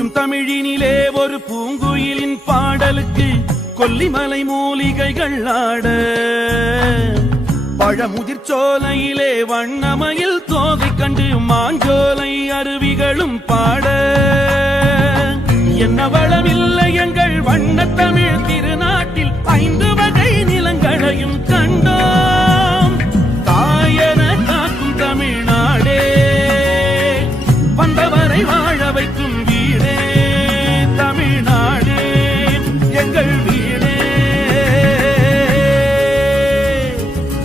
கொஞ்சம் தமிழினிலே ஒரு பூங்குயிலின் பாடலுக்கு கொல்லிமலை மூலிகைகள் ஆட, பழமுதிர் சோலையிலே வண்ணமயில் தோகை கண்டு மாஞ்சோலை அருவிகளும் பாட, என்ன வளமில்லை எங்கள் வண்ண தமிழ் திருநாட்டில் 5 வகை நிலங்களையும் கண்டோம். தாயன காக்கும் தமிழ்நாடே, வந்தவரை வாழ வைக்கும் வீடே, தமிழ்நாடே எங்கள் வீடே,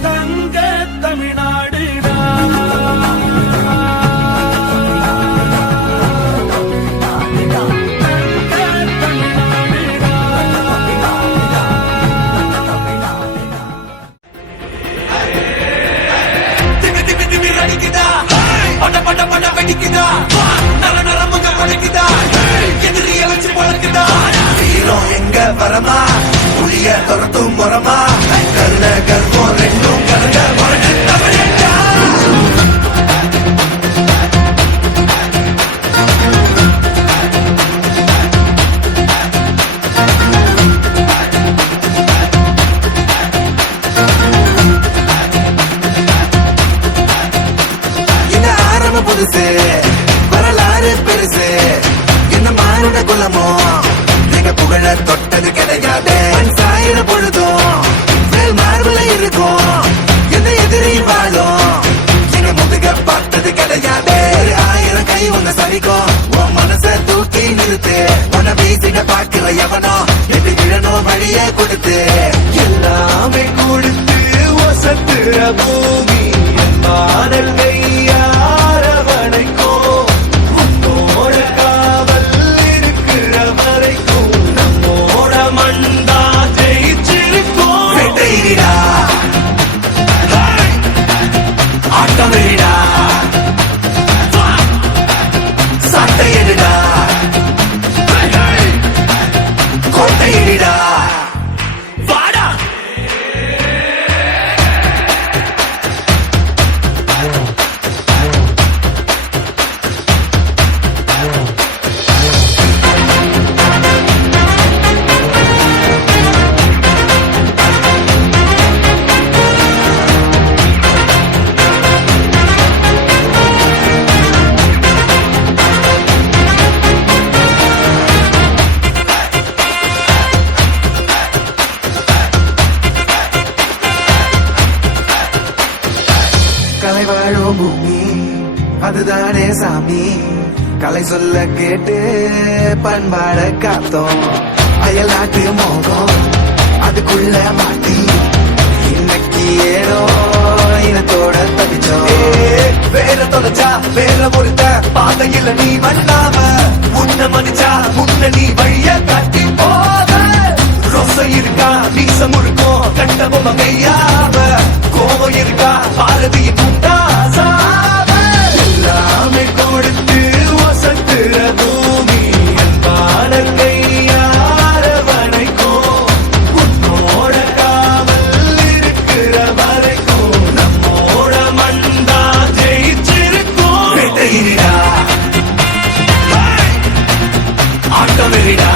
தங்க தமிழ்நாடுடா. எங்க வரமா புளிய துரத்தும் முறமா கருண கர்ப்பம் ரெண்டும் கலங்க என்ன ஆரம்ப புதுசு வரலாறு பெருசு என்ன மாறுட குலமோ புகழ தொட்டது கிடையாது சாயிர பொழுதும் வேல் மார்புல இருக்கும் எந்த எதிரி வாழும் எங்க முதுக பார்த்தது கிடையாது 1000 கை உங்க சரிக்கும் உன் மனச தூக்கி நிறுத்து உன வீசிட பாக்குற எவனோ எது விழணும் வழிய கொடுத்து எல்லாமே கொடுத்து வசத்துற பூமி மாடல் கையாரவனைக்கும் உன்னோட காவல் இருக்கிற வரைக்கும் மண்டா ஜெயிச்சிருக்கோம். வெட்டையிடா ஆட்டமிடா சட்டையிடா கோட்டையிடா வாடா. கலை வாழும் பூமி அதுதானே சாமி கலை சொல்ல கேட்டு பண்பாட காத்தோம் அயல் நாட்டு மோகம் அதுக்குள்ள மாட்டி இன்னைக்கு ஏனோ இனத்தோட தவிச்சோம் வேற தொலைச்சா வேற ஒருத்த பாதையில நீ வண்ணாம முன்ன மதிச்சா முன்ன நீ வழிய கட்டி போத ரோசை இருக்கா வீசம் இருக்கும் கண்ட பொம்மை கையாம கோபம் இருக்கா பாரதியின் உண்டாசாம எல்லாமே கொடுத்து வசத்துற பூமி பாடல் கையாரவனைக்கும் உன்னோட காவல் இருக்கிற வரைக்கும் நம்மோட மண்டா ஜெயிச்சிருக்கும். வெட்டையிடா ஆட்டமிடா